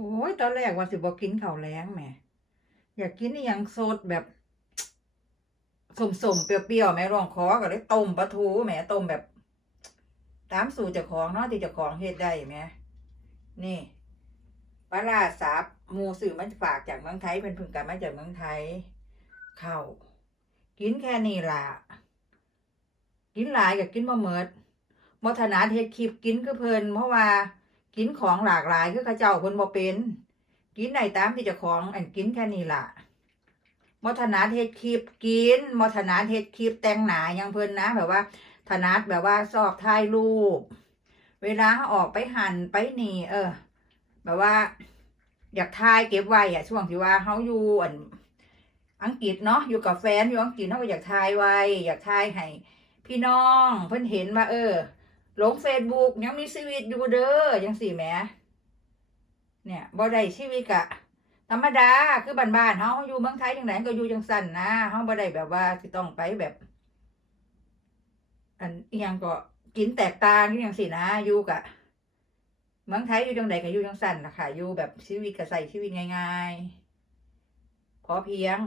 โอ้ยตอนแรกว่าสิบ่กินข้าวแล้งแหมอยากกินอหยังสดแบบสมๆเปรี้ยวๆแหม่ร้องขอก็เลยต้มปลาทูแหมต้มแบบ ตามสูตรเจ้าของเนาะที่เจ้าของเฮ็ดได้แหมนี่ปลาร้าสับมูสื่อมันฝากจากเมืองไทยเป็นพึ่งกับมาจากเมืองไทยข้าวกินแค่นี้ล่ะกินหลายก็กินบ่หมดบ่ถนัดเฮ็ดคลิปกินคือเพลินเพราะว่า กินของหลากหลายคือเขาเจ้าเพิ่นบ่เป็น กินได้ตามที่เจ้าของอันกินแค่นี้ล่ะบ่ถนัดเฮ็ดคลิปกินบ่ถนัดเฮ็ดคลิปแต่งหน้ายังเพิ่นนะแบบว่า ถนัดแบบว่าชอบถ่ายรูป เวลาออกไปหันไปนี่เออ แบบว่า อยากถ่ายเก็บไว้อะช่วงที่ว่าเฮาอยู่อันอังกฤษเนาะอยู่กับแฟนอยู่อังกฤษเฮาก็อยากถ่ายไว้ อยากถ่ายให้พี่น้องเพิ่นเห็นว่าเออ หลงเฟซบุ๊กยังมีชีวิตอยู่เด้อจังสี่แหมเนี่ยบ่ได้ชีวิตกะ ธรรมดาคือบ้านๆเฮาอยู่เมืองไทยจังไดก็อยู่จังซั่นนะเฮาบ่ได้แบบว่าสิต้องไปแบบ อันอยังก็กินแตกต่างอยู่จังซี่นะอยู่กะเมืองไทยอยู่จังไดก็อยู่จังซั่นล่ะค่ะอยู่แบบชีวิตก็ใส่ชีวิตง่าย ๆ พอเพียง